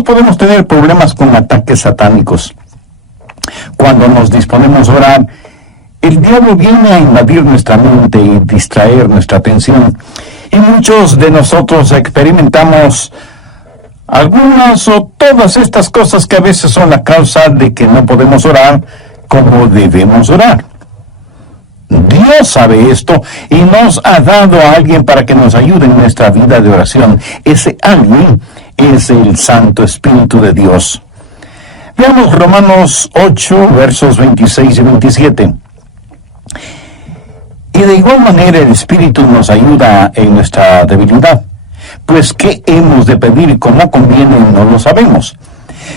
nosotros podemos tener problemas con ataques satánicos. Cuando nos disponemos a orar, el diablo viene a invadir nuestra mente y distraer nuestra atención. Y muchos de nosotros experimentamos algunas o todas estas cosas que a veces son la causa de que no podemos orar como debemos orar. Dios sabe esto y nos ha dado a alguien para que nos ayude en nuestra vida de oración. Ese alguien es el Santo Espíritu de Dios. Veamos Romanos 8, versos 26 y 27. Y de igual manera el Espíritu nos ayuda en nuestra debilidad, pues qué hemos de pedir como conviene no lo sabemos.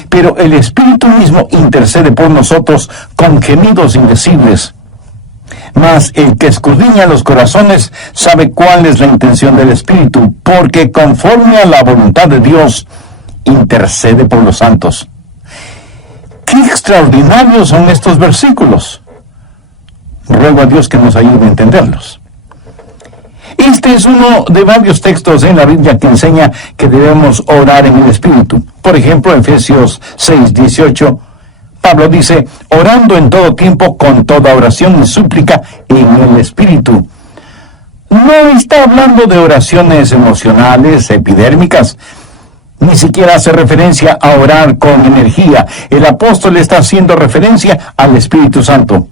Pero el Espíritu mismo intercede por nosotros con gemidos indecibles. Mas el que escudriña los corazones sabe cuál es la intención del Espíritu, porque conforme a la voluntad de Dios, intercede por los santos. ¡Qué extraordinarios son estos versículos! Ruego a Dios que nos ayude a entenderlos. Este es uno de varios textos en la Biblia que enseña que debemos orar en el Espíritu. Por ejemplo, Efesios 6:18, Pablo dice, orando en todo tiempo con toda oración y súplica en el Espíritu. No está hablando de oraciones emocionales, epidérmicas, ni siquiera hace referencia a orar con energía. El apóstol está haciendo referencia al Espíritu Santo.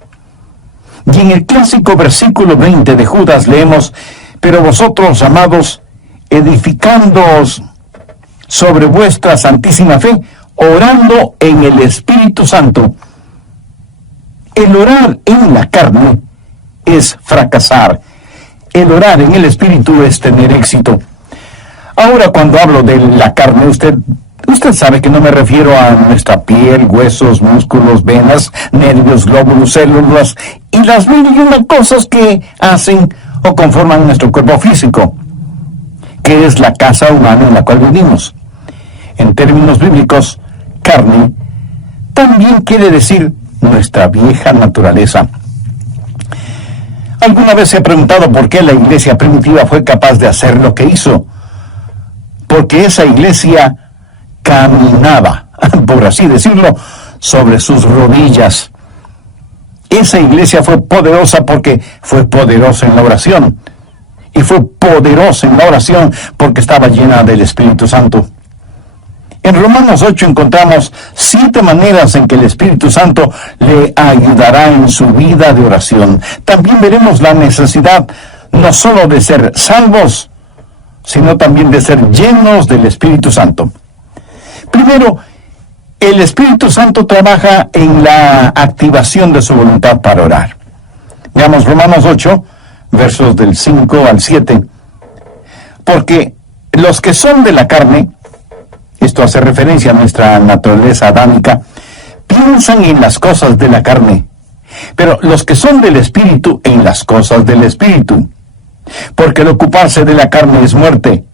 Y en el clásico versículo 20 de Judas leemos, pero vosotros, amados, edificándoos sobre vuestra santísima fe, orando en el Espíritu Santo. El orar en la carne es fracasar. El orar en el Espíritu es tener éxito. Ahora, cuando hablo de la carne, usted sabe que no me refiero a nuestra piel, huesos, músculos, venas, nervios, glóbulos, células y las mil y una cosas que hacen o conforman nuestro cuerpo físico, que es la casa humana en la cual vivimos. En términos bíblicos, carne también quiere decir nuestra vieja naturaleza. ¿Alguna vez se ha preguntado por qué la iglesia primitiva fue capaz de hacer lo que hizo? Porque esa iglesia caminaba, por así decirlo, sobre sus rodillas. Esa iglesia fue poderosa porque fue poderosa en la oración. Y fue poderosa en la oración porque estaba llena del Espíritu Santo. En Romanos 8 encontramos 7 maneras en que el Espíritu Santo le ayudará en su vida de oración. También veremos la necesidad no solo de ser salvos, sino también de ser llenos del Espíritu Santo. Primero, el Espíritu Santo trabaja en la activación de su voluntad para orar. Veamos Romanos 8, versos del 5 al 7. Porque los que son de la carne, esto hace referencia a nuestra naturaleza adámica, piensan en las cosas de la carne, pero los que son del Espíritu en las cosas del Espíritu. Porque el ocuparse de la carne es muerte,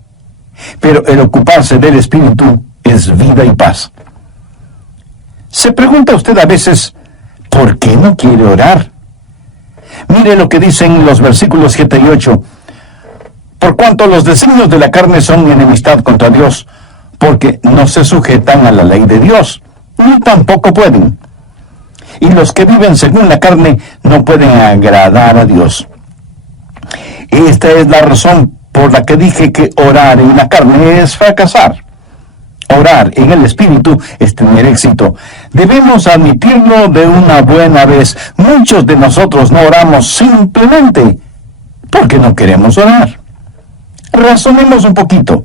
pero el ocuparse del Espíritu es vida y paz. Se pregunta usted a veces, ¿por qué no quiere orar? Mire lo que dicen los versículos 7 y 8. Por cuanto los designios de la carne son enemistad contra Dios, porque no se sujetan a la ley de Dios, ni tampoco pueden. Y los que viven según la carne no pueden agradar a Dios. Esta es la razón por la que dije que orar en la carne es fracasar. Orar en el Espíritu es tener éxito. Debemos admitirlo de una buena vez. Muchos de nosotros no oramos simplemente porque no queremos orar. Razonemos un poquito.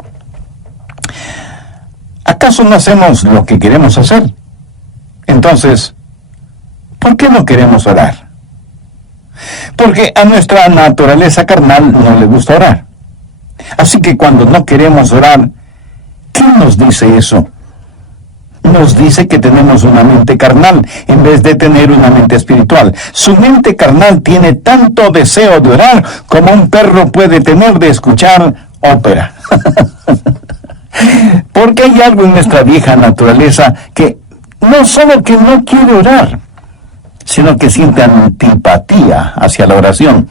¿Acaso no hacemos lo que queremos hacer? Entonces, ¿por qué no queremos orar? Porque a nuestra naturaleza carnal no le gusta orar. Así que cuando no queremos orar, ¿qué nos dice eso? Nos dice que tenemos una mente carnal en vez de tener una mente espiritual. Su mente carnal tiene tanto deseo de orar como un perro puede tener de escuchar ópera. Porque hay algo en nuestra vieja naturaleza que no solo que no quiere orar, sino que siente antipatía hacia la oración.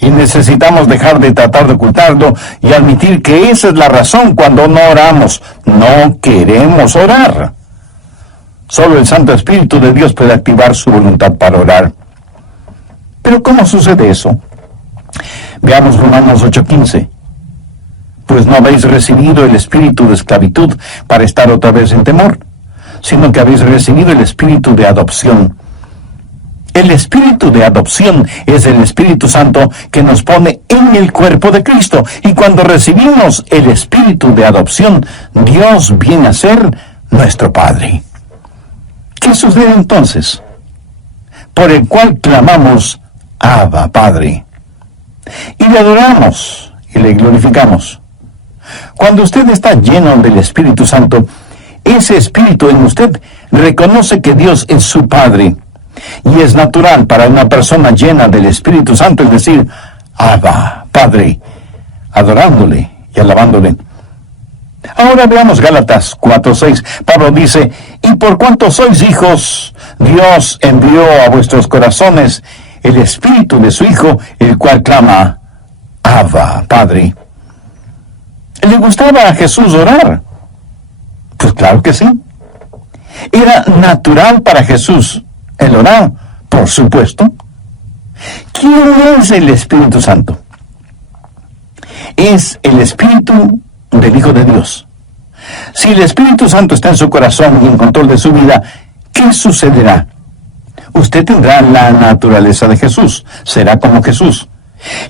Y necesitamos dejar de tratar de ocultarlo y admitir que esa es la razón cuando no oramos. No queremos orar. Solo el Santo Espíritu de Dios puede activar su voluntad para orar. Pero ¿cómo sucede eso? Veamos Romanos 8:15. Pues no habéis recibido el espíritu de esclavitud para estar otra vez en temor, sino que habéis recibido el espíritu de adopción. El espíritu de adopción es el Espíritu Santo que nos pone en el cuerpo de Cristo. Y cuando recibimos el espíritu de adopción, Dios viene a ser nuestro Padre. ¿Qué sucede entonces? Por el cual clamamos, Abba, Padre. Y le adoramos y le glorificamos. Cuando usted está lleno del Espíritu Santo, ese Espíritu en usted reconoce que Dios es su Padre. Y es natural para una persona llena del Espíritu Santo es decir, Abba, Padre, adorándole y alabándole. Ahora veamos Gálatas 4:6. Pablo dice, y por cuanto sois hijos, Dios envió a vuestros corazones el Espíritu de su Hijo, el cual clama, Abba, Padre. ¿Le gustaba a Jesús orar? Pues claro que sí. Era natural para Jesús el orar, por supuesto. ¿Quién es el Espíritu Santo? Es el Espíritu del Hijo de Dios. Si el Espíritu Santo está en su corazón y en control de su vida, ¿qué sucederá? Usted tendrá la naturaleza de Jesús, será como Jesús.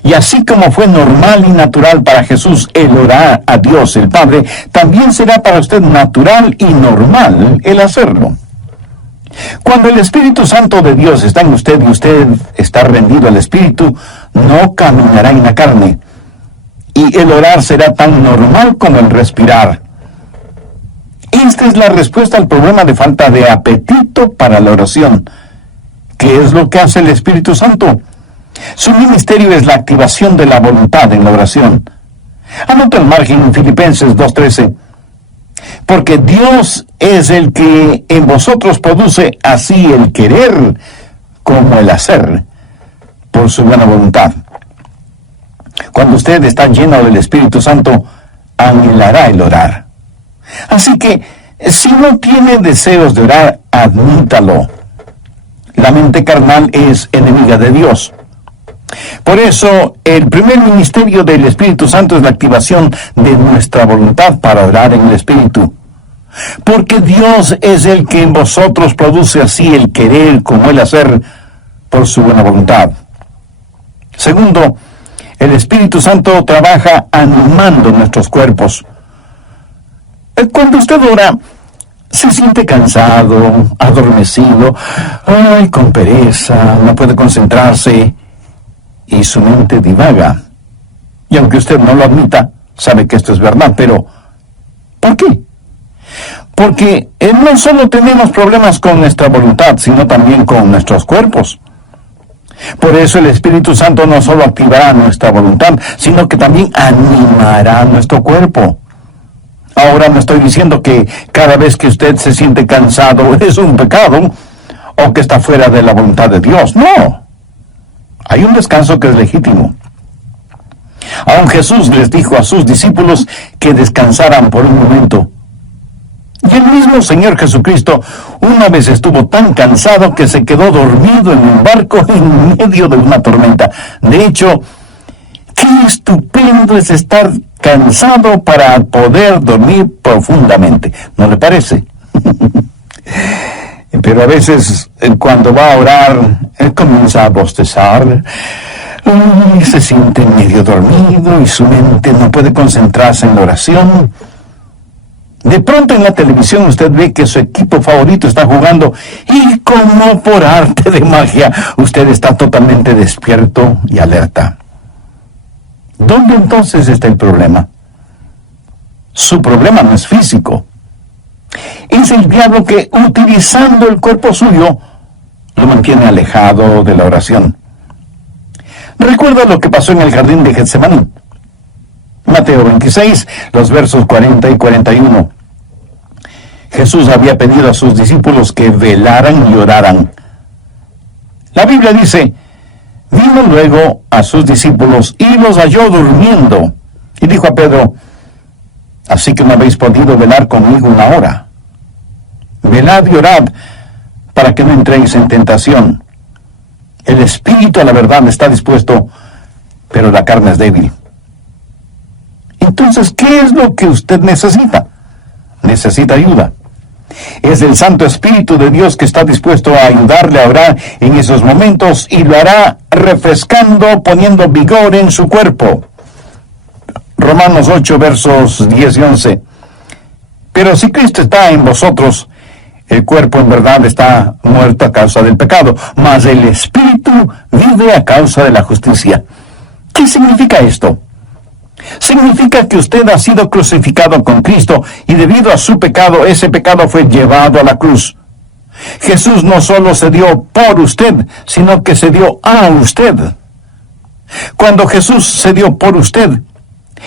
Y así como fue normal y natural para Jesús el orar a Dios el Padre, también será para usted natural y normal el hacerlo. Cuando el Espíritu Santo de Dios está en usted y usted está rendido al Espíritu, no caminará en la carne. Y el orar será tan normal como el respirar. Esta es la respuesta al problema de falta de apetito para la oración. ¿Qué es lo que hace el Espíritu Santo? Su ministerio es la activación de la voluntad en la oración. Anota el margen en Filipenses 2:13. Porque Dios es el que en vosotros produce así el querer como el hacer, por su buena voluntad. Cuando usted está lleno del Espíritu Santo, anhelará el orar. Así que, si no tiene deseos de orar, admítalo. La mente carnal es enemiga de Dios. Por eso, el primer ministerio del Espíritu Santo es la activación de nuestra voluntad para orar en el Espíritu. Porque Dios es el que en vosotros produce así el querer como el hacer por su buena voluntad. Segundo, el Espíritu Santo trabaja animando nuestros cuerpos. Cuando usted ora, se siente cansado, adormecido, con pereza, no puede concentrarse y su mente divaga. Y aunque usted no lo admita, sabe que esto es verdad, pero ¿por qué? Porque no solo tenemos problemas con nuestra voluntad, sino también con nuestros cuerpos. Por eso el Espíritu Santo no solo activará nuestra voluntad, sino que también animará nuestro cuerpo. Ahora no estoy diciendo que cada vez que usted se siente cansado es un pecado o que está fuera de la voluntad de Dios. No. Hay un descanso que es legítimo. Aún Jesús les dijo a sus discípulos que descansaran por un momento. Y el mismo Señor Jesucristo una vez estuvo tan cansado que se quedó dormido en un barco en medio de una tormenta. De hecho, qué estupendo es estar cansado para poder dormir profundamente. ¿No le parece? Pero a veces cuando va a orar, él comienza a bostezar, se siente medio dormido y su mente no puede concentrarse en la oración. De pronto en la televisión usted ve que su equipo favorito está jugando y como por arte de magia usted está totalmente despierto y alerta. ¿Dónde entonces está el problema? Su problema no es físico. Es el diablo que, utilizando el cuerpo suyo, lo mantiene alejado de la oración. Recuerda lo que pasó en el jardín de Getsemaní. Mateo 26, los versos 40 y 41. Jesús había pedido a sus discípulos que velaran y oraran. La Biblia dice, vi vino luego a sus discípulos y los halló durmiendo. Y dijo a Pedro: así que no habéis podido velar conmigo una hora. Velad y orad, para que no entréis en tentación. El espíritu a la verdad está dispuesto, pero la carne es débil. Entonces, ¿qué es lo que usted necesita? Necesita ayuda. Es el Santo Espíritu de Dios que está dispuesto a ayudarle a orar en esos momentos, y lo hará refrescando, poniendo vigor en su cuerpo. Romanos 8, versos 10 y 11. Pero si Cristo está en vosotros, el cuerpo en verdad está muerto a causa del pecado, mas el Espíritu vive a causa de la justicia. ¿Qué significa esto? Significa que usted ha sido crucificado con Cristo, y debido a su pecado, ese pecado fue llevado a la cruz. Jesús no solo se dio por usted, sino que se dio a usted. Cuando Jesús se dio por usted,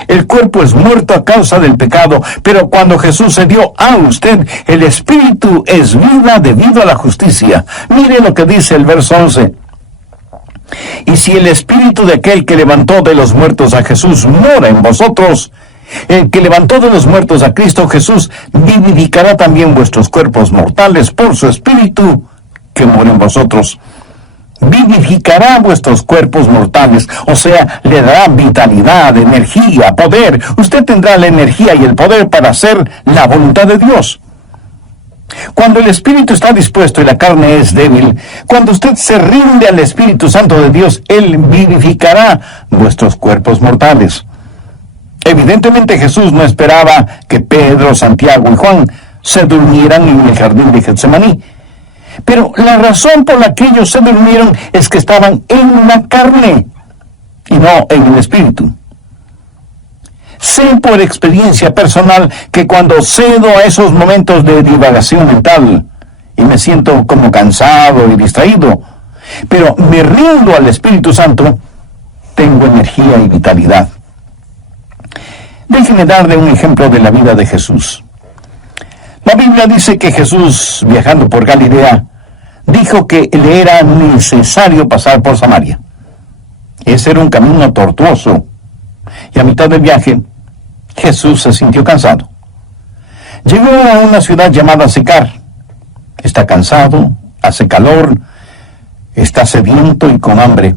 el cuerpo es muerto a causa del pecado, pero cuando Jesús se dio a usted, el Espíritu es vida debido a la justicia. Mire lo que dice el verso 11. Y si el Espíritu de aquel que levantó de los muertos a Jesús mora en vosotros, el que levantó de los muertos a Cristo Jesús vivificará también vuestros cuerpos mortales por su Espíritu que mora en vosotros. Vivificará vuestros cuerpos mortales, o sea, le dará vitalidad, energía, poder. Usted tendrá la energía y el poder para hacer la voluntad de Dios. Cuando el Espíritu está dispuesto y la carne es débil, cuando usted se rinde al Espíritu Santo de Dios, Él vivificará vuestros cuerpos mortales. Evidentemente Jesús no esperaba que Pedro, Santiago y Juan se durmieran en el jardín de Getsemaní. Pero la razón por la que ellos se durmieron es que estaban en la carne y no en el Espíritu. Sé por experiencia personal que cuando cedo a esos momentos de divagación mental y me siento como cansado y distraído, pero me rindo al Espíritu Santo, tengo energía y vitalidad. Déjenme darle un ejemplo de la vida de Jesús. La Biblia dice que Jesús, viajando por Galilea, dijo que le era necesario pasar por Samaria. Ese era un camino tortuoso, y a mitad del viaje, Jesús se sintió cansado. Llegó a una ciudad llamada Sicar. Está cansado, hace calor, está sediento y con hambre.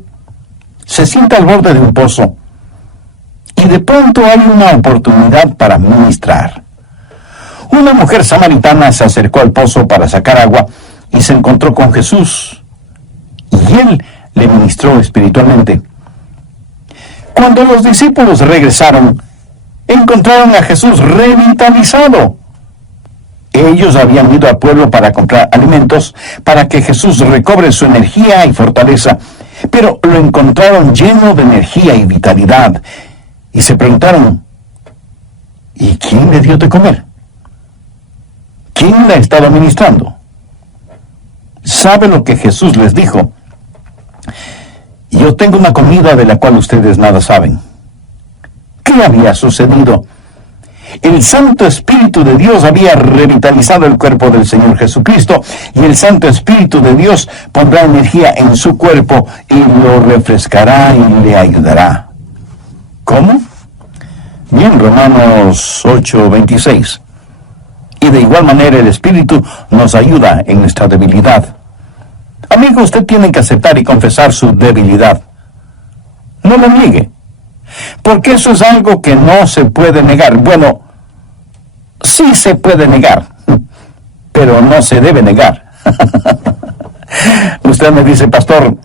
Se sienta al borde de un pozo, y de pronto hay una oportunidad para ministrar. Una mujer samaritana se acercó al pozo para sacar agua y se encontró con Jesús, y él le ministró espiritualmente. Cuando los discípulos regresaron, encontraron a Jesús revitalizado. Ellos habían ido al pueblo para comprar alimentos para que Jesús recobre su energía y fortaleza, pero lo encontraron lleno de energía y vitalidad, y se preguntaron: ¿y quién le dio de comer? ¿Quién le ha estado ministrando? ¿Sabe lo que Jesús les dijo? Yo tengo una comida de la cual ustedes nada saben. ¿Qué había sucedido? El Santo Espíritu de Dios había revitalizado el cuerpo del Señor Jesucristo, y el Santo Espíritu de Dios pondrá energía en su cuerpo y lo refrescará y le ayudará. ¿Cómo? Bien, Romanos 8:26. Y de igual manera el Espíritu nos ayuda en nuestra debilidad. Amigo, usted tiene que aceptar y confesar su debilidad. No lo niegue, porque eso es algo que no se puede negar. Bueno, sí se puede negar, pero no se debe negar. Usted me dice: pastor,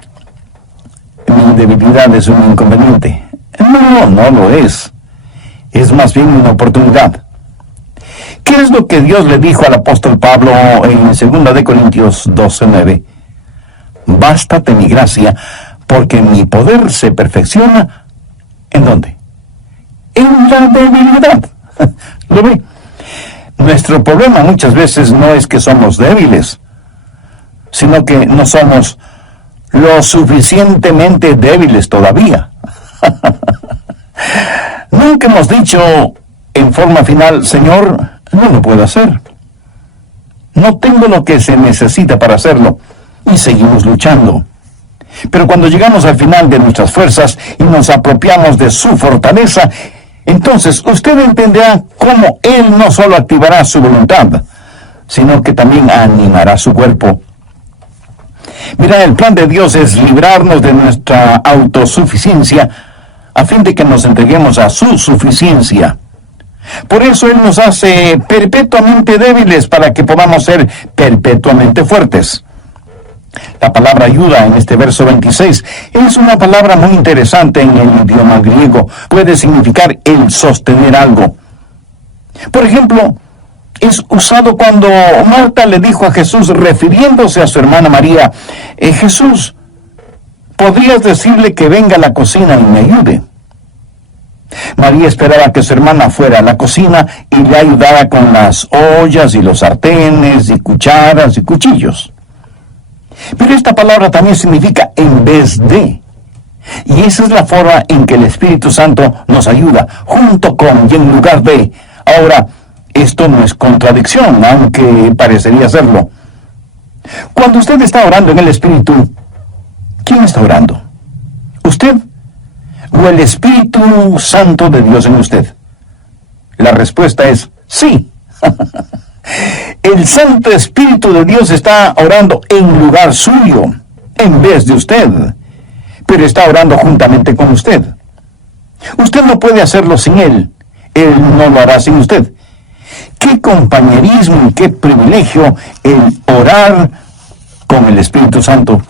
mi debilidad es un inconveniente. No, no lo es. Es más bien una oportunidad. ¿Qué es lo que Dios le dijo al apóstol Pablo en 2 de Corintios 12:9? Bástate mi gracia, porque mi poder se perfecciona. ¿En dónde? En la debilidad. ¿Lo ve? Nuestro problema muchas veces no es que somos débiles, sino que no somos lo suficientemente débiles todavía. Nunca hemos dicho en forma final: Señor, no lo puedo hacer. No tengo lo que se necesita para hacerlo. Y seguimos luchando. Pero cuando llegamos al final de nuestras fuerzas y nos apropiamos de su fortaleza, entonces usted entenderá cómo Él no solo activará su voluntad, sino que también animará su cuerpo. Mira, el plan de Dios es librarnos de nuestra autosuficiencia a fin de que nos entreguemos a su suficiencia. Por eso Él nos hace perpetuamente débiles para que podamos ser perpetuamente fuertes. La palabra ayuda en este verso 26 es una palabra muy interesante en el idioma griego. Puede significar el sostener algo. Por ejemplo, es usado cuando Marta le dijo a Jesús, refiriéndose a su hermana María, Jesús, ¿podrías decirle que venga a la cocina y me ayude? María esperaba que su hermana fuera a la cocina y le ayudara con las ollas y los sartenes y cucharas y cuchillos. Pero esta palabra también significa en vez de. Y esa es la forma en que el Espíritu Santo nos ayuda, junto con y en lugar de. Ahora, esto no es contradicción, aunque parecería serlo. Cuando usted está orando en el Espíritu, ¿quién está orando? ¿Usted o el Espíritu Santo de Dios en usted? La respuesta es sí. El Santo Espíritu de Dios está orando en lugar suyo, en vez de usted, pero está orando juntamente con usted. Usted no puede hacerlo sin Él no lo hará sin usted. Qué compañerismo y qué privilegio el orar con el Espíritu Santo.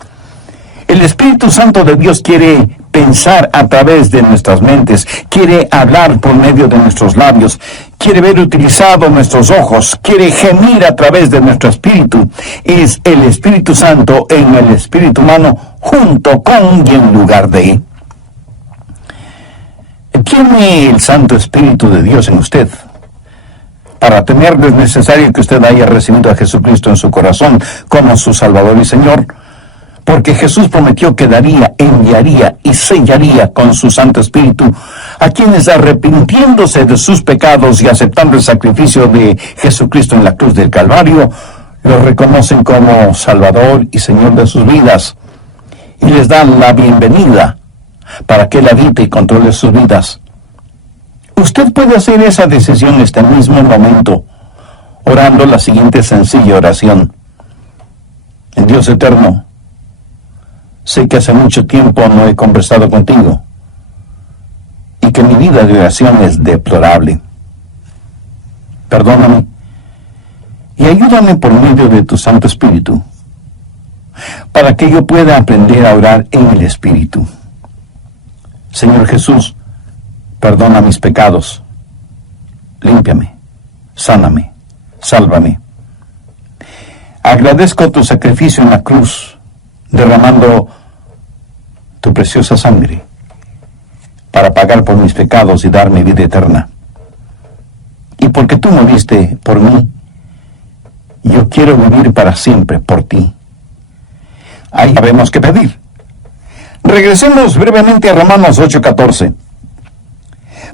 El Espíritu Santo de Dios quiere pensar a través de nuestras mentes, quiere hablar por medio de nuestros labios, quiere ver utilizado nuestros ojos, quiere gemir a través de nuestro espíritu. Es el Espíritu Santo en el espíritu humano, junto con y en lugar de. ¿Tiene el Santo Espíritu de Dios en usted? Para tenerlo es necesario que usted haya recibido a Jesucristo en su corazón como su Salvador y Señor, porque Jesús prometió que daría, enviaría y sellaría con su Santo Espíritu a quienes, arrepintiéndose de sus pecados y aceptando el sacrificio de Jesucristo en la cruz del Calvario, lo reconocen como Salvador y Señor de sus vidas y les dan la bienvenida para que Él habite y controle sus vidas. Usted puede hacer esa decisión en este mismo momento, orando la siguiente sencilla oración. En Dios eterno, sé que hace mucho tiempo no he conversado contigo y que mi vida de oración es deplorable. Perdóname y ayúdame por medio de tu Santo Espíritu para que yo pueda aprender a orar en el Espíritu. Señor Jesús, perdona mis pecados, límpiame, sáname, sálvame. Agradezco tu sacrificio en la cruz, derramando tu preciosa sangre para pagar por mis pecados y darme vida eterna. Y porque tú moriste por mí, yo quiero vivir para siempre por ti. Ahí sabemos qué pedir. Regresemos brevemente a Romanos 8:14.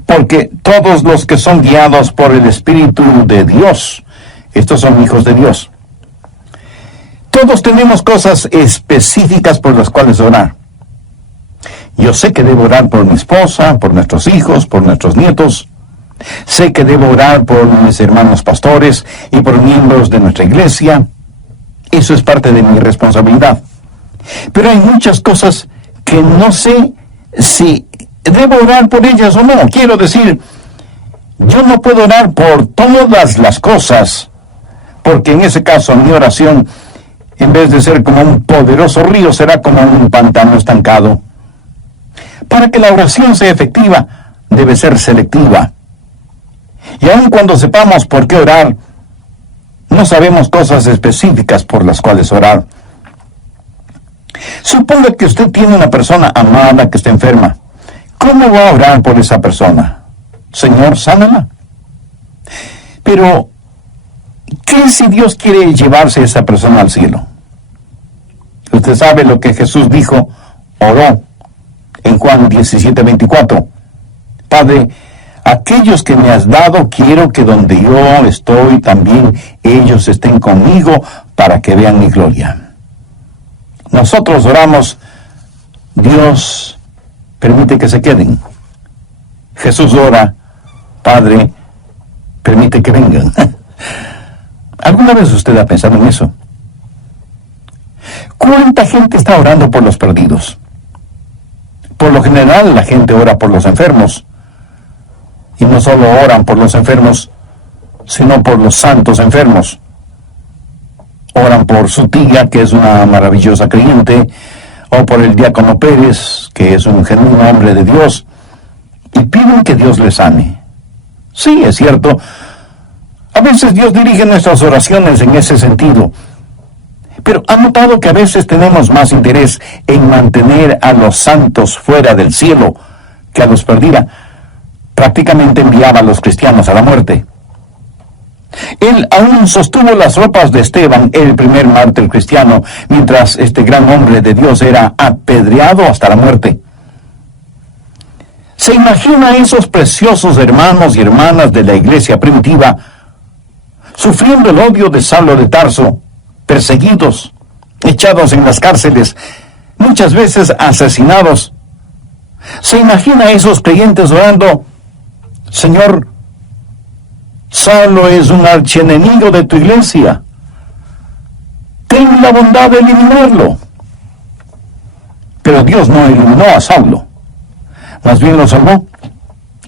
Porque todos los que son guiados por el Espíritu de Dios, estos son hijos de Dios. Todos tenemos cosas específicas por las cuales orar. Yo sé que debo orar por mi esposa, por nuestros hijos, por nuestros nietos. Sé que debo orar por mis hermanos pastores y por miembros de nuestra iglesia. Eso es parte de mi responsabilidad. Pero hay muchas cosas que no sé si debo orar por ellas o no. Quiero decir, yo no puedo orar por todas las cosas, porque en ese caso mi oración, en vez de ser como un poderoso río, será como un pantano estancado. Para que la oración sea efectiva, debe ser selectiva. Y aun cuando sepamos por qué orar, no sabemos cosas específicas por las cuales orar. Suponga que usted tiene una persona amada que está enferma. ¿Cómo va a orar por esa persona? Señor, sánala. Pero, ¿qué si Dios quiere llevarse a esa persona al cielo? Usted sabe lo que Jesús dijo, oró en Juan 17:24. Padre, aquellos que me has dado, quiero que donde yo estoy también ellos estén conmigo para que vean mi gloria. Nosotros oramos Dios permite que se queden. Jesús ora, Padre, permite que vengan. ¿Alguna vez usted ha pensado en eso? ¿Cuánta gente está orando por los perdidos? Por lo general, la gente ora por los enfermos. Y no solo oran por los enfermos, sino por los santos enfermos. Oran por su tía, que es una maravillosa creyente, o por el diácono Pérez, que es un genuino hombre de Dios, y piden que Dios les sane. Sí, es cierto. A veces Dios dirige nuestras oraciones en ese sentido. Pero ¿ha notado que a veces tenemos más interés en mantener a los santos fuera del cielo que a los perdidos? Prácticamente enviaba a los cristianos a la muerte. Él aún sostuvo las ropas de Esteban, el primer mártir cristiano, mientras este gran hombre de Dios era apedreado hasta la muerte. ¿Se imagina a esos preciosos hermanos y hermanas de la iglesia primitiva sufriendo el odio de Saulo de Tarso, perseguidos, echados en las cárceles, muchas veces asesinados? ¿Se imagina a esos creyentes orando: Señor, Saulo es un archienemigo de tu iglesia, ten la bondad de eliminarlo? Pero Dios no eliminó a Saulo, más bien lo salvó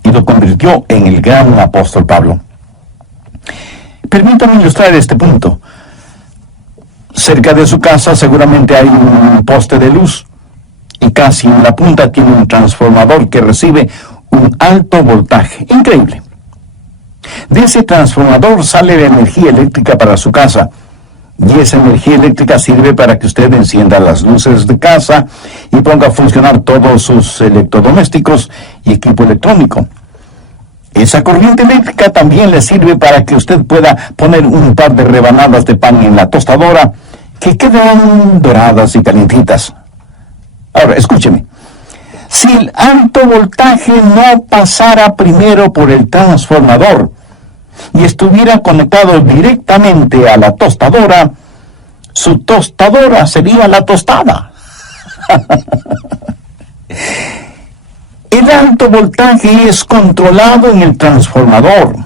y lo convirtió en el gran apóstol Pablo. Permítame ilustrar este punto. Cerca de su casa seguramente hay un poste de luz, y casi en la punta tiene un transformador que recibe un alto voltaje. Increíble. De ese transformador sale la energía eléctrica para su casa, y esa energía eléctrica sirve para que usted encienda las luces de casa y ponga a funcionar todos sus electrodomésticos y equipo electrónico. Esa corriente eléctrica también le sirve para que usted pueda poner un par de rebanadas de pan en la tostadora que quedan doradas y calientitas. Ahora, escúcheme. Si el alto voltaje no pasara primero por el transformador y estuviera conectado directamente a la tostadora, su tostadora sería la tostada. El alto voltaje es controlado en el transformador.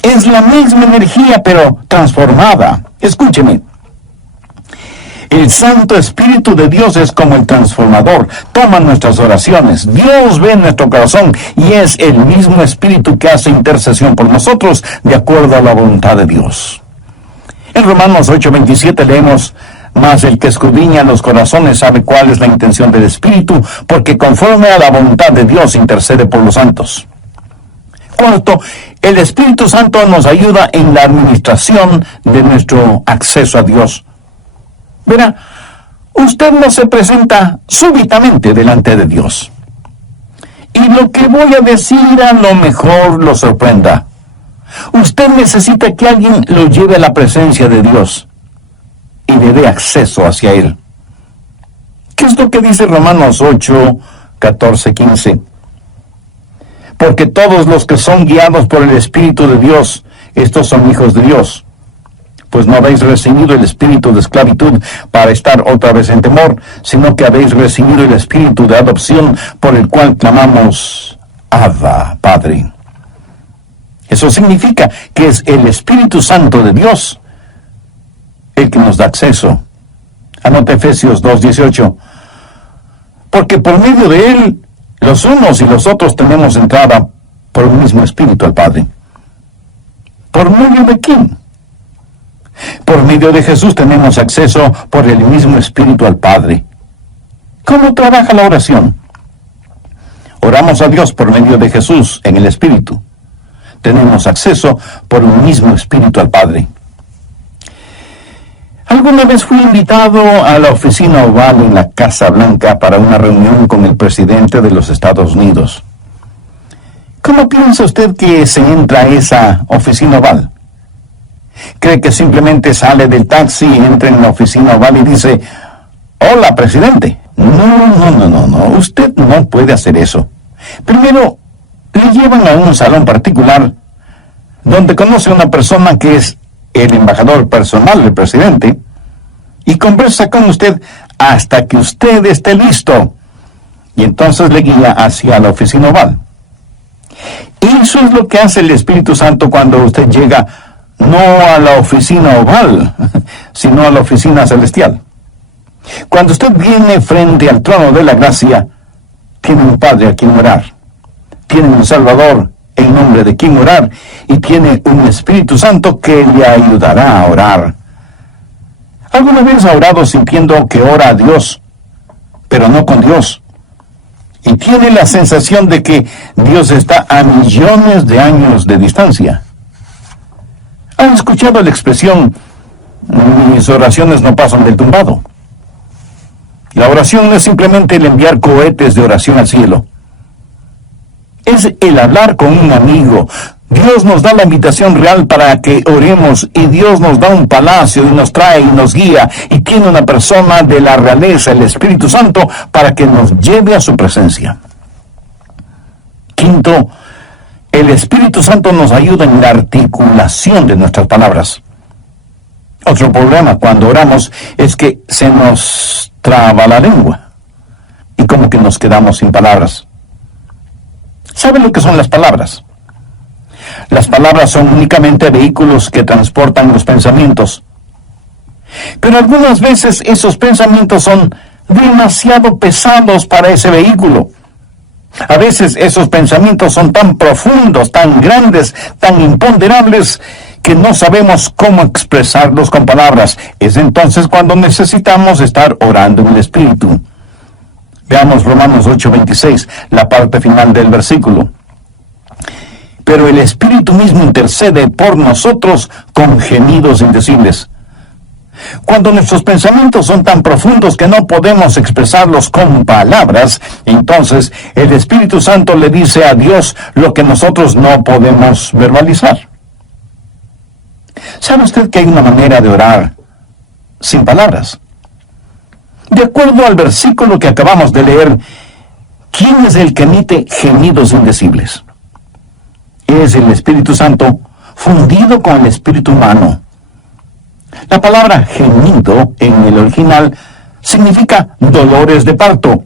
Es la misma energía, pero transformada. Escúcheme. El Santo Espíritu de Dios es como el transformador. Toma nuestras oraciones. Dios ve nuestro corazón y es el mismo Espíritu que hace intercesión por nosotros de acuerdo a la voluntad de Dios. En Romanos 8:27 leemos: mas el que escudriña los corazones sabe cuál es la intención del Espíritu, porque conforme a la voluntad de Dios intercede por los santos. Cuarto, el Espíritu Santo nos ayuda en la administración de nuestro acceso a Dios. Verá, usted no se presenta súbitamente delante de Dios. Y lo que voy a decir a lo mejor lo sorprenda. Usted necesita que alguien lo lleve a la presencia de Dios y le dé acceso hacia Él. ¿Qué es lo que dice Romanos 8, 14, 15? Porque todos los que son guiados por el Espíritu de Dios, estos son hijos de Dios. Pues no habéis recibido el espíritu de esclavitud para estar otra vez en temor, sino que habéis recibido el espíritu de adopción por el cual clamamos: Abba, Padre. Eso significa que es el Espíritu Santo de Dios el que nos da acceso. Anota Efesios 2:18. Porque por medio de Él, los unos y los otros tenemos entrada por el mismo Espíritu al Padre. ¿Por medio de quién? Por medio de Jesús tenemos acceso por el mismo Espíritu al Padre. ¿Cómo trabaja la oración? Oramos a Dios por medio de Jesús en el Espíritu. Tenemos acceso por el mismo Espíritu al Padre. Alguna vez fui invitado a la oficina oval en la Casa Blanca para una reunión con el presidente de los Estados Unidos. ¿Cómo piensa usted que se entra a esa oficina oval? ¿Cree que simplemente sale del taxi, entra en la oficina oval y dice: hola, presidente? No. Usted no puede hacer eso. Primero, le llevan a un salón particular donde conoce a una persona que es el embajador personal del presidente y conversa con usted hasta que usted esté listo. y entonces le guía hacia la oficina oval. Eso es lo que hace el Espíritu Santo cuando usted llega no a la oficina oval, sino a la oficina celestial. Cuando usted viene frente al trono de la gracia, tiene un Padre a quien orar, tiene un Salvador en nombre de quien orar, y tiene un Espíritu Santo que le ayudará a orar. ¿Alguna vez ha orado sintiendo que ora a Dios, pero no con Dios? Y tiene la sensación de que Dios está a millones de años de distancia. ¿Han escuchado la expresión, mis oraciones no pasan del tumbado? La oración no es simplemente el enviar cohetes de oración al cielo. Es el hablar con un amigo. Dios nos da la invitación real para que oremos, y Dios nos da un palacio y nos trae y nos guía, y tiene una persona de la realeza, el Espíritu Santo, para que nos lleve a su presencia. Quinto, el Espíritu Santo nos ayuda en la articulación de nuestras palabras. Otro problema cuando oramos es que se nos traba la lengua y como que nos quedamos sin palabras. ¿Saben lo que son las palabras? Las palabras son únicamente vehículos que transportan los pensamientos. Pero algunas veces esos pensamientos son demasiado pesados para ese vehículo. A veces esos pensamientos son tan profundos, tan grandes, tan imponderables, que no sabemos cómo expresarlos con palabras. Es entonces cuando necesitamos estar orando en el Espíritu. Veamos Romanos 8:26, la parte final del versículo. Pero el Espíritu mismo intercede por nosotros con gemidos indecibles. Cuando nuestros pensamientos son tan profundos que no podemos expresarlos con palabras, entonces el Espíritu Santo le dice a Dios lo que nosotros no podemos verbalizar. ¿Sabe usted que hay una manera de orar sin palabras? De acuerdo al versículo que acabamos de leer, ¿quién es el que emite gemidos indecibles? Es el Espíritu Santo fundido con el espíritu humano. La palabra gemido en el original significa dolores de parto.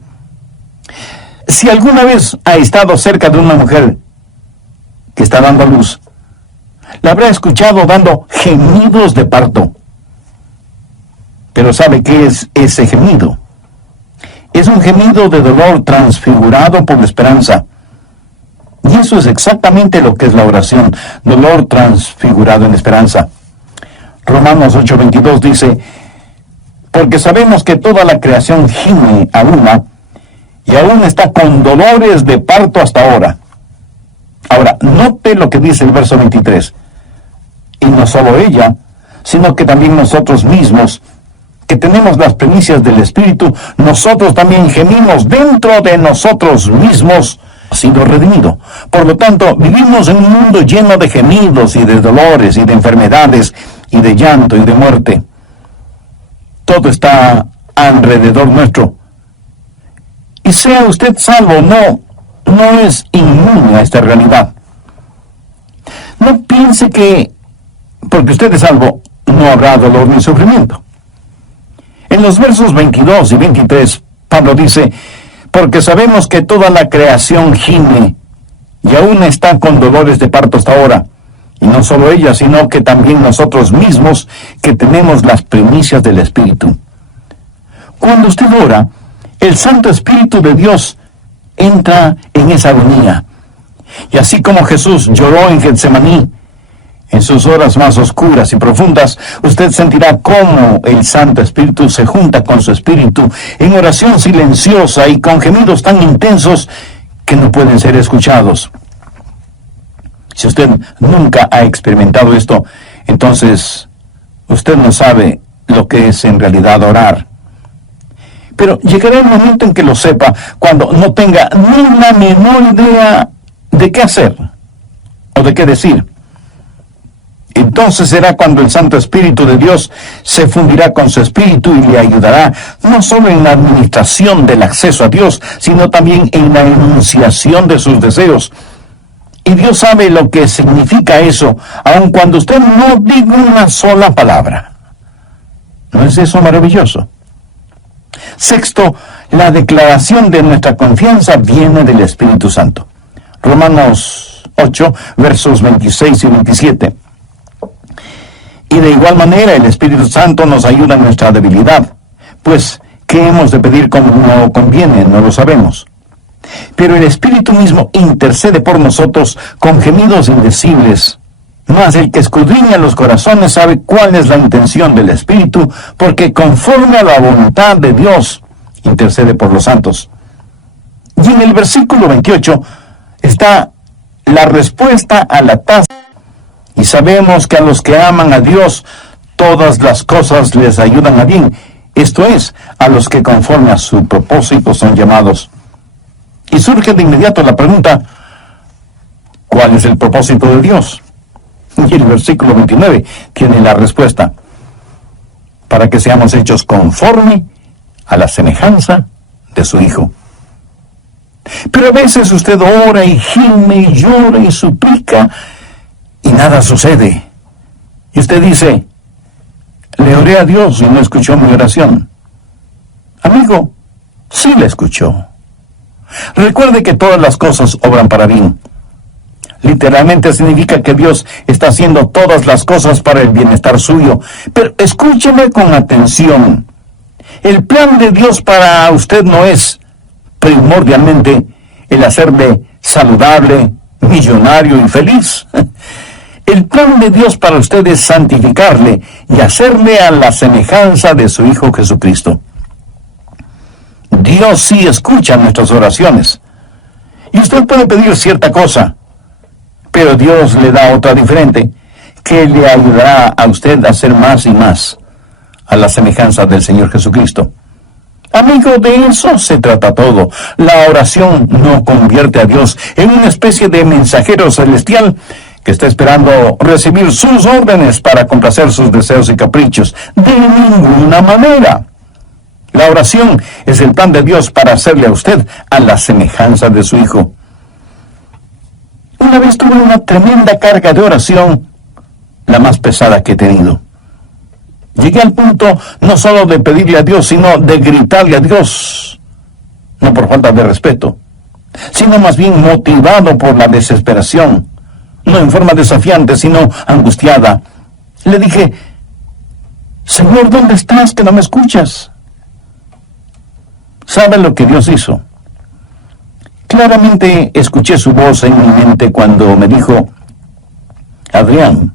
Si alguna vez ha estado cerca de una mujer que está dando a luz, la habrá escuchado dando gemidos de parto. Pero ¿sabe qué es ese gemido? Es un gemido de dolor transfigurado por la esperanza. Y eso es exactamente lo que es la oración, dolor transfigurado en esperanza. Romanos 8:22 dice, porque sabemos que toda la creación gime a una, y aún está con dolores de parto hasta ahora. Ahora, note lo que dice el verso 23. Y no solo ella, sino que también nosotros mismos, que tenemos las primicias del Espíritu, nosotros también gemimos dentro de nosotros mismos, ha sido redimido. Por lo tanto, vivimos en un mundo lleno de gemidos y de dolores y de enfermedades y de llanto y de muerte. Todo está alrededor nuestro. Y sea usted salvo o no es inmune a esta realidad. No piense que porque usted es salvo no habrá dolor ni sufrimiento. En los versos 22 y 23, Pablo dice, porque sabemos que toda la creación gime y aún está con dolores de parto hasta ahora. Y no solo ella, sino que también nosotros mismos, que tenemos las primicias del Espíritu. Cuando usted ora, el Santo Espíritu de Dios entra en esa agonía. Y así como Jesús lloró en Getsemaní, en sus horas más oscuras y profundas, usted sentirá cómo el Santo Espíritu se junta con su Espíritu en oración silenciosa y con gemidos tan intensos que no pueden ser escuchados. Si usted nunca ha experimentado esto, entonces usted no sabe lo que es en realidad orar. Pero llegará el momento en que lo sepa, cuando no tenga ni la menor idea de qué hacer o de qué decir. Entonces será cuando el Santo Espíritu de Dios se fundirá con su Espíritu y le ayudará no solo en la administración del acceso a Dios, sino también en la enunciación de sus deseos. Y Dios sabe lo que significa eso, aun cuando usted no diga una sola palabra. ¿No es eso maravilloso? Sexto, la declaración de nuestra confianza viene del Espíritu Santo. Romanos 8, versos 26 y 27. Y de igual manera el Espíritu Santo nos ayuda en nuestra debilidad, pues ¿qué hemos de pedir como no conviene? No lo sabemos. Pero el Espíritu mismo intercede por nosotros con gemidos indecibles. Mas el que escudriña los corazones sabe cuál es la intención del Espíritu, porque conforme a la voluntad de Dios intercede por los santos. Y en el versículo 28 está la respuesta a la tasa. Y sabemos que a los que aman a Dios, todas las cosas les ayudan a bien. Esto es, a los que conforme a su propósito son llamados. Y surge de inmediato la pregunta, ¿cuál es el propósito de Dios? Y el versículo 29 tiene la respuesta, para que seamos hechos conforme a la semejanza de su Hijo. Pero a veces usted ora y gime y llora y suplica y nada sucede. Y usted dice, le oré a Dios y no escuchó mi oración. Amigo, sí la escuchó. Recuerde que todas las cosas obran para bien. Literalmente significa que Dios está haciendo todas las cosas para el bienestar suyo. Pero escúcheme con atención. El plan de Dios para usted no es primordialmente el hacerle saludable, millonario y feliz. El plan de Dios para usted es santificarle y hacerle a la semejanza de su Hijo Jesucristo. Dios sí escucha nuestras oraciones. Y usted puede pedir cierta cosa, pero Dios le da otra diferente, que le ayudará a usted a hacer más y más a la semejanza del Señor Jesucristo. Amigo, de eso se trata todo. La oración no convierte a Dios en una especie de mensajero celestial que está esperando recibir sus órdenes para complacer sus deseos y caprichos. De ninguna manera. La oración es el plan de Dios para hacerle a usted a la semejanza de su Hijo. Una vez tuve una tremenda carga de oración, la más pesada que he tenido. Llegué al punto no solo de pedirle a Dios, sino de gritarle a Dios, no por falta de respeto, sino más bien motivado por la desesperación, no en forma desafiante, sino angustiada. Le dije, Señor, ¿dónde estás que no me escuchas? ¿Sabe lo que Dios hizo? Claramente escuché su voz en mi mente cuando me dijo, Adrián,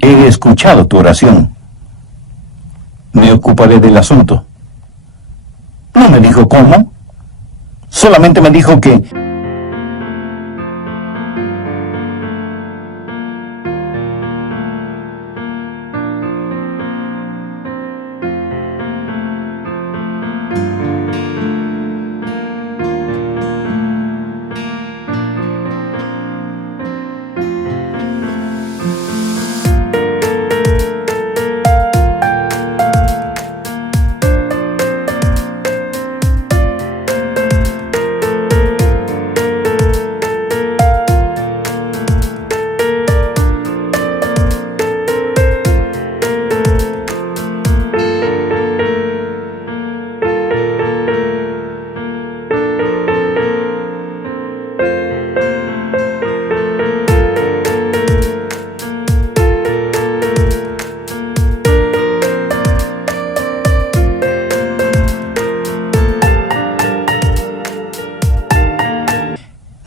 he escuchado tu oración. Me ocuparé del asunto. No me dijo cómo. Solamente me dijo que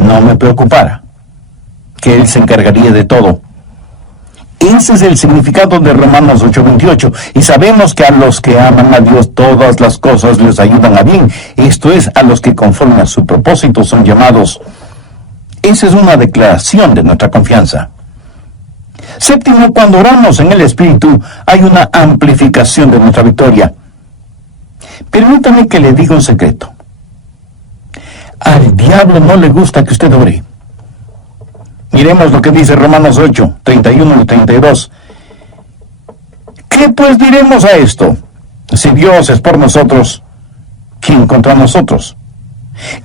no me preocupara, que Él se encargaría de todo. Ese es el significado de Romanos 8:28. Y sabemos que a los que aman a Dios todas las cosas les ayudan a bien. Esto es, a los que conforme a su propósito son llamados. Esa es una declaración de nuestra confianza. Séptimo, cuando oramos en el Espíritu, hay una amplificación de nuestra victoria. Permítame que le diga un secreto. Al diablo no le gusta que usted ore. Miremos lo que dice Romanos 8, 31 y 32. ¿Qué pues diremos a esto? Si Dios es por nosotros, ¿quién contra nosotros?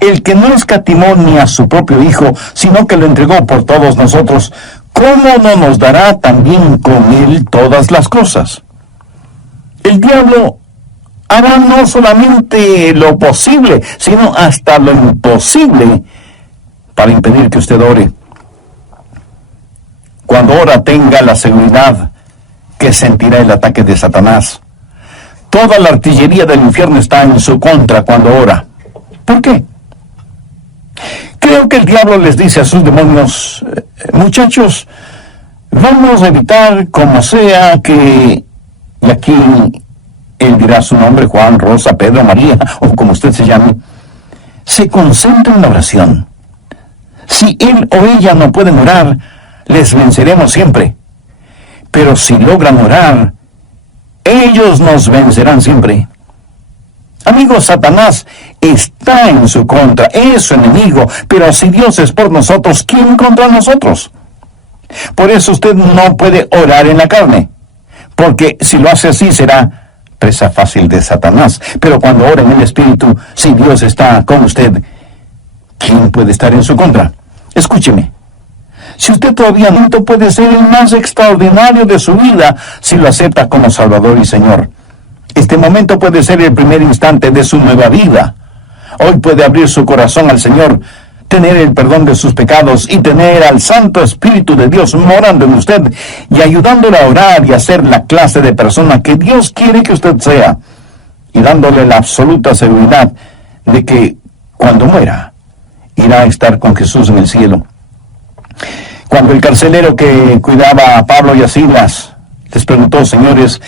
El que no escatimó ni a su propio Hijo, sino que lo entregó por todos nosotros, ¿cómo no nos dará también con Él todas las cosas? El diablo hará no solamente lo posible, sino hasta lo imposible para impedir que usted ore. Cuando ora, tenga la seguridad que sentirá el ataque de Satanás. Toda la artillería del infierno está en su contra cuando ora. ¿Por qué? Creo que el diablo les dice a sus demonios, muchachos, vamos a evitar como sea que, y aquí él dirá su nombre, Juan, Rosa, Pedro, María, o como usted se llame, se concentre en la oración. Si él o ella no pueden orar, les venceremos siempre. Pero si logran orar, ellos nos vencerán siempre. Amigos, Satanás está en su contra, es su enemigo, pero si Dios es por nosotros, ¿quién contra nosotros? Por eso usted no puede orar en la carne, porque si lo hace así será presa fácil de Satanás. Pero cuando ora en el Espíritu, si Dios está con usted, ¿quién puede estar en su contra? Escúcheme. Si usted todavía no puede ser el más extraordinario de su vida si lo acepta como Salvador y Señor. Este momento puede ser el primer instante de su nueva vida. Hoy puede abrir su corazón al Señor, tener el perdón de sus pecados y tener al Santo Espíritu de Dios morando en usted y ayudándole a orar y a ser la clase de persona que Dios quiere que usted sea, y dándole la absoluta seguridad de que cuando muera irá a estar con Jesús en el cielo. Cuando el carcelero que cuidaba a Pablo y a Silas les preguntó, señores,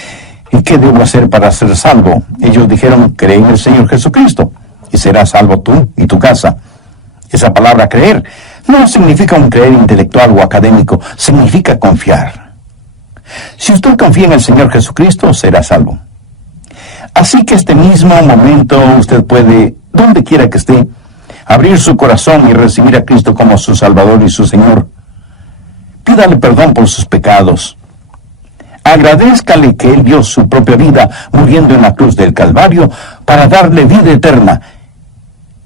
¿y qué debo hacer para ser salvo? Ellos dijeron, cree en el Señor Jesucristo y serás salvo tú y tu casa. Esa palabra creer no significa un creer intelectual o académico, significa confiar. Si usted confía en el Señor Jesucristo, será salvo. Así que este mismo momento usted puede, donde quiera que esté, abrir su corazón y recibir a Cristo como su Salvador y su Señor. Pídale perdón por sus pecados. Agradézcale que Él dio su propia vida muriendo en la cruz del Calvario para darle vida eterna.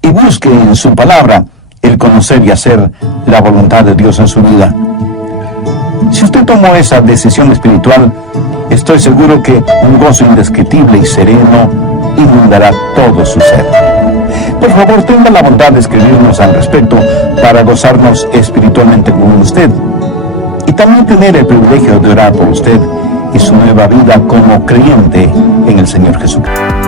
Y busque en su palabra el conocer y hacer la voluntad de Dios en su vida. Si usted tomó esa decisión espiritual, estoy seguro que un gozo indescriptible y sereno inundará todo su ser. Por favor, tenga la bondad de escribirnos al respecto para gozarnos espiritualmente con usted y también tener el privilegio de orar por usted y su nueva vida como creyente en el Señor Jesucristo.